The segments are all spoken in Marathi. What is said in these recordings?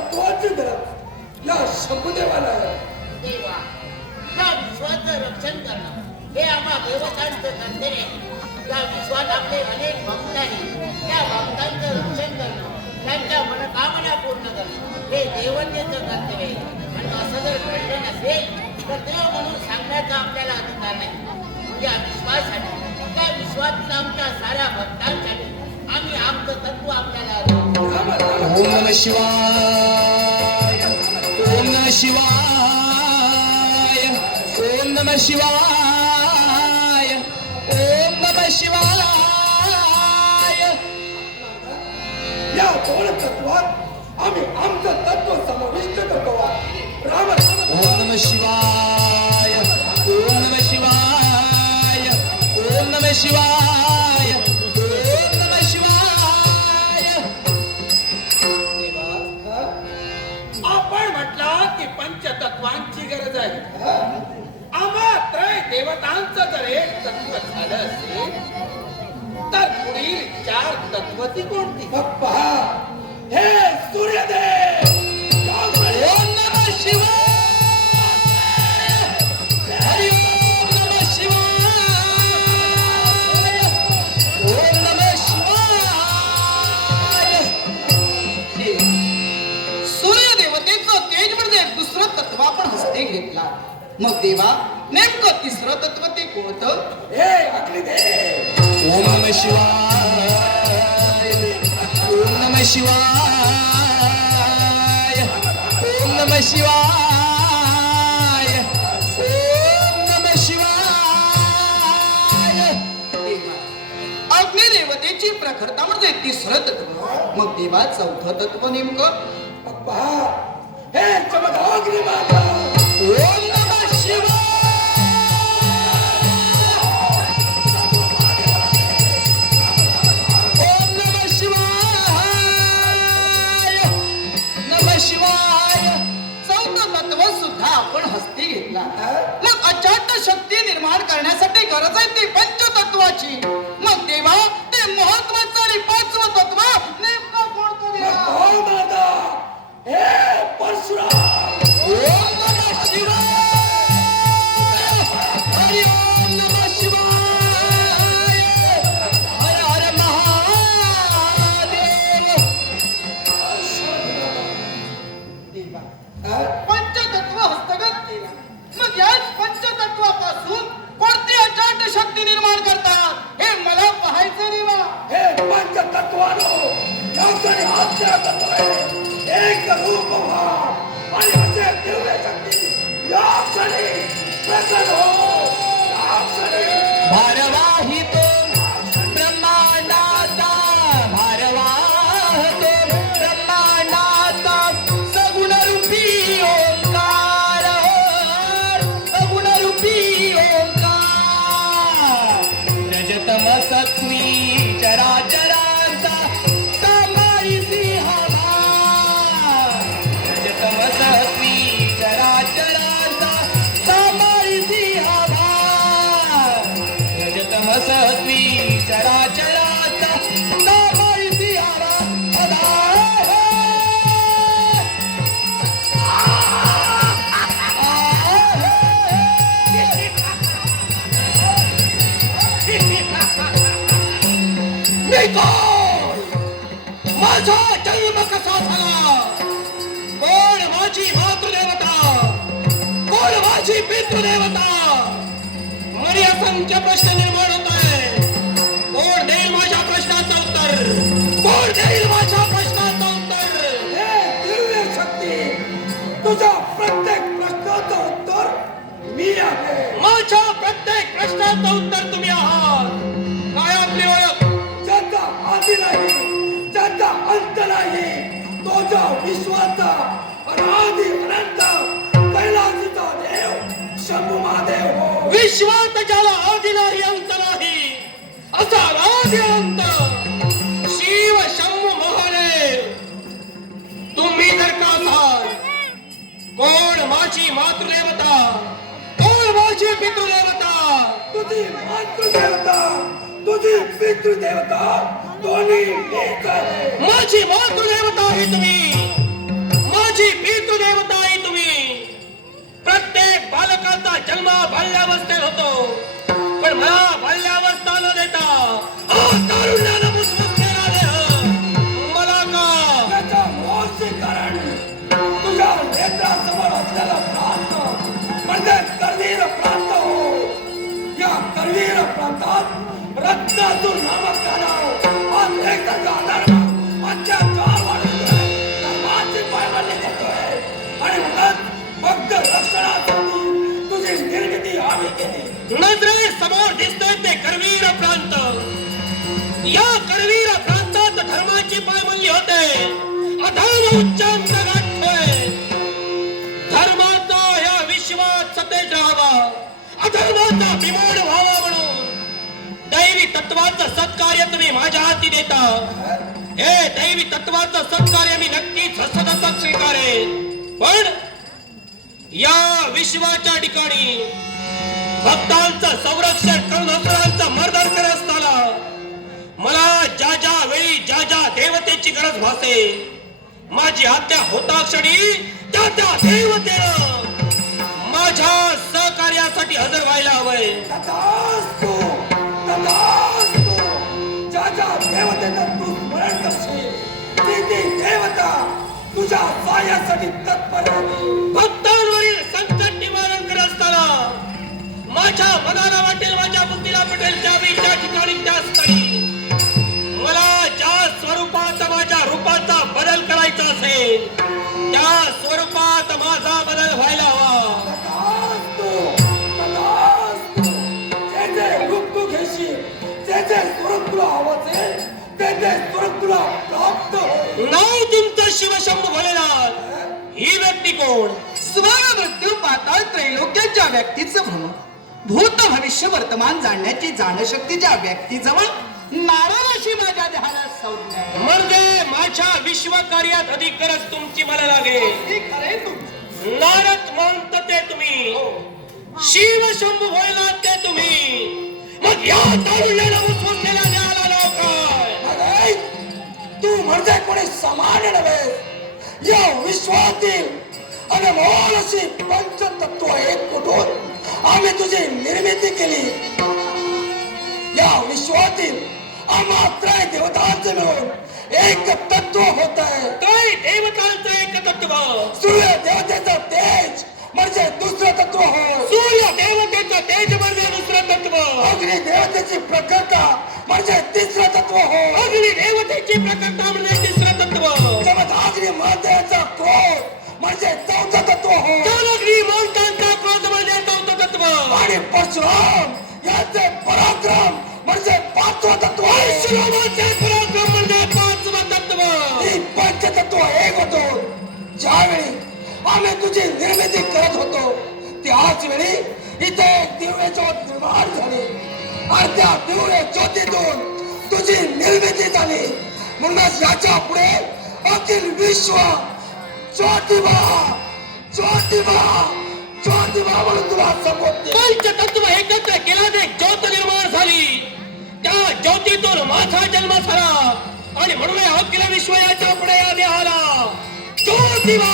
तत्वाची गरज या शंभुदेवाला आहे. देवा, या विश्वाचं रक्षण करणं हे आम्हा देवतांचं कर्तव्य आहे. या विश्वात आपले अनेक भक्त आहेत. त्या भक्तांचं रक्षण करणं, त्यांच्या मनोकामना पूर्ण करणं हे देवतेचं कर्तव्य आहे. आणि असं जर घडलं नसेल तर देव म्हणून सांगण्याचा आपल्याला अधिकार नाही. या विश्वासाठी, त्या विश्वातील आमच्या साऱ्या भक्तांसाठी आम्ही आमचं तत्व आपल्याला ओम नमः शिवाय, ओम नमः शिवाय, ओम नमः शिवाय, ओम नमः शिवाय. या दोन तत्वात आम्ही आमचं तत्व समाविष्ट करतो. राम ओम नमः शिवाय, ओम नमः शिवाय, ओम नमः शिवाय, ओम नमः शिवाय. आपण म्हटलं की पंचतत्वांची गरज आहे. आम्हा त्रय देवतांचं जर एक तत्व झालं असेल तर पुढील चार तत्वती कोणती? पहा, हे सूर्यदेव. ओम नमः शिवाय, हरि ओम नमः शिवाय, ओम नमः शिवाय. सूर्यदेवतेचं तेज म्हणजे दुसरं तत्व आपण हस्ते घेतला. मग देवा, नेमकं तिसरं तत्व ते कोणतं? हे अग्निदेव. ओम नमः शिवाय, ओम नमः शिवाय, ओम नमः शिवाय, ओम नमः शिवाय. अग्निदेवतेची प्रखरता म्हणजे तिसरं तत्व. मग देवा, चौथं तत्व नेमकं? पहा, हे चमकाग्नी माता. ओम नमः शिवाय, ओम नमः शिवाय, नमः शिवाय. चौथं तत्व सुद्धा आपण हस्ती घेतला. मग अचाट शक्ती निर्माण करण्यासाठी गरज आहे ती पंचतत्वाची. मग देवा, ते महत्वाचं आणि पाचवं तत्व नेमकं कोणतं देवा? हो माता, हे परशुराम. ओम नमः शिवाय, हरि ओम नमः शिवाय, हर हर महादेव. देवा, पंचतत्व हस्तगत केला. मग याच पंचतत्वापासून कोणती अचाट शक्ती निर्माण करतात हे मला पाहायचं देवा. हे पंचतत्वानो याकडे आज्ञा करतोय. एक रूप व्हा आणि असे दिव्य शक्ती या क्षणी प्रकट हो. या क्षणी भारवाही तो ब्रह्मांडाचा, भारवाही तो ब्रह्मांडाचा सगुण रूपी ओंकार, सगुण रूपी ओंकार. रजतम सत्वी चराचरांचा सांभाळीसी हवा, रजतम सत्वी चराचरांचा सांभाळीसी हवा, रजतम सत्वी चराचरांचा सांभाळीसी हवा. मी कोण? माझा जन्म कसा झाला? कोण माझी मातृदेवता? कोण माझी पितृदेवता? मला असंख्य प्रश्न निर्माण होत आहे. कोण देईल माझ्या प्रश्नाचं उत्तर? कोण देईल माझ्या प्रश्नाचं उत्तर? हे दिव्य शक्ती, तुझ्या प्रत्येक प्रश्नाचं उत्तर मी आहे. माझ्या प्रत्येक प्रश्नाचं उत्तर तुम्ही आहात. काय आपली ओळख? ज्याचा आदी नाही, ज्याचा अंत नाही, तो जो विश्वाचा अनादी अनंत कैलासाचा देव शंभू महादेव हो. विश्वात ज्याला आदी नाही अंत नाही असा आदी अंत शिव शंभू महादेव तुम्ही जर का असाल, कोण माझी मातृदेवता? कोण माझी पितृदेवता? तुझी मातृदेवता, तुझी पितृदेवता दोन्ही एक आहे. माझी मातृदेवता आहे तुम्ही, पितृदेवता आहे तुम्ही. प्रत्येक बालकाचा जन्म बाल्यावस्थेत होतो, पण मला बाल्यावस्था न देता तारुण्यानं मुसमुसलेला देह मला का? त्याचा मूळचे कारण तुझ्या नेत्रासमोर असलेला प्रांत म्हणजे करवीर प्रांत हो. या करवीर प्रांतात रत्नातून नामक गाणं आज एक अधर्म अत्याचार वाढवतोय, धर्माची पायमल्ली करतोय आणि म्हणून भक्त रक्षणासाठी तुझी निर्मिती आम्ही केली. नजरे समोर दिसतोय ते करवीर प्रांत. या करवीर प्रांतात धर्माची पायमल्ली होते, अधर्म उच्चांक गाठतोय. धर्माचा या विश्वात सतेज राहावा, अधर्माचा बिमोड व्हावा म्हणून दैवी तत्वाचं सत्कार्य तुम्ही माझ्या हाती देता. हे दैवी तत्वाचं सत्कार्य मी नक्कीच हसतच स्वीकारेन. पण या विश्वाच्या ठिकाणी भक्तांचं संरक्षण करून असुरांचं मर्दन करत असताना मला ज्या ज्या वेळी ज्या ज्या देवतेची गरज भासे, माझी हत्या होता क्षणी त्या त्या देवतेनं माझ्या सहकार्यासाठी हजर व्हायला हवंय. तथास्तु. ज्या ज्या देवतेचं तू स्मरण करशील ती ती देवता तुझ्या सहाय्यासाठी तत्पर होती. भक्तांवरील संकट निवारण करत असताना माझ्या मनाला वाटेल, माझ्या बुद्धीला पटेल त्यावेळी त्या ठिकाणी त्या स्थळी मला ज्या स्वरूपात माझ्या रूपाचा बदल करायचा असेल त्या स्वरूपात माझा बदल व्हायला हवा. तथास्तु. जे जे रूप तू घेशील, जे जे स्वरूप तुला हवं असेल, ते ते स्वरूप तुला प्राप्त होईल. नाव तुमचं शिवशंभू भोलेनाथ. ही व्यक्ती कोण? स्वर्ण मृत्यू पाताळ त्रैलोक्याच्या व्यक्तीचं भ्रम, भूत भविष्य वर्तमान जाणण्याची जाणशक्ती ज्या व्यक्तीजवळ नारायणाशी माझ्या देहाला संज्ञा आहे. म्हणजे माझ्या विश्वकार्यात अधिक गरज तुमची मला लागेल. हे खरंय तुमचं. नारद म्हणत ते तुम्ही, शिवशंभू भोलेनाथ ते तुम्ही, मग या तारुण्याला मुसमुसलेला द्यायला नाव काय? अरे, तू म्हणजे कोणी सामान्य नव्हे. या विश्वातील अनमोल अशी पंचतत्व एक कुठून आम्ही तुझी निर्मिती केली. या विश्वातील आम्हा त्रय देवतांचे मिळून एक तत्व होत आहे. त्रय देवतांचं एक तत्व. सूर्य देवतेचं तेज म्हणजे दुसरं तत्व हो. सूर्य देवतेचं तेज म्हणजे दुसरं तत्व. अग्नी देवतेची प्रखरता म्हणजे तिसरं तत्व हो. अग्नी देवतेची प्रकटता म्हणजे तिसरं तत्व. जमदग्नी मातेचा क्रोध म्हणजे चौथं तत्व हो. जमदग्नी मातांचा क्रोध म्हणजे चौथं तत्व. आणि परशुराम याचे पराक्रम म्हणजे पाचवं तत्व आहे. परशुरामाचे पराक्रम म्हणजे पाचवं तत्व. ही पंचतत्व एक होतो. ज्यावेळी आम्ही तुझी निर्मिती करत होतो त्याच वेळी इथे एक दिव्य ज्योत निर्माण झाली आणि त्या दिव्य ज्योतीतून तुझी निर्मिती झाली. म्हणूनच याच्या पुढे अखिल विश्व ज्योतिबा ज्योतिबा ज्योतिबा म्हणून तुला संबोधते. पंचतत्व एकत्र केल्याने एक ज्योत निर्माण झाली. त्या ज्योतीतून माझा जन्म झाला आणि म्हणून या अखिल विश्व याच्या पुढे या देहाला ज्योतिबा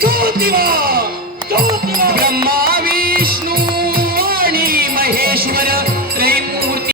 ज्योतिबा ज्योतिबा. ब्रह्मावी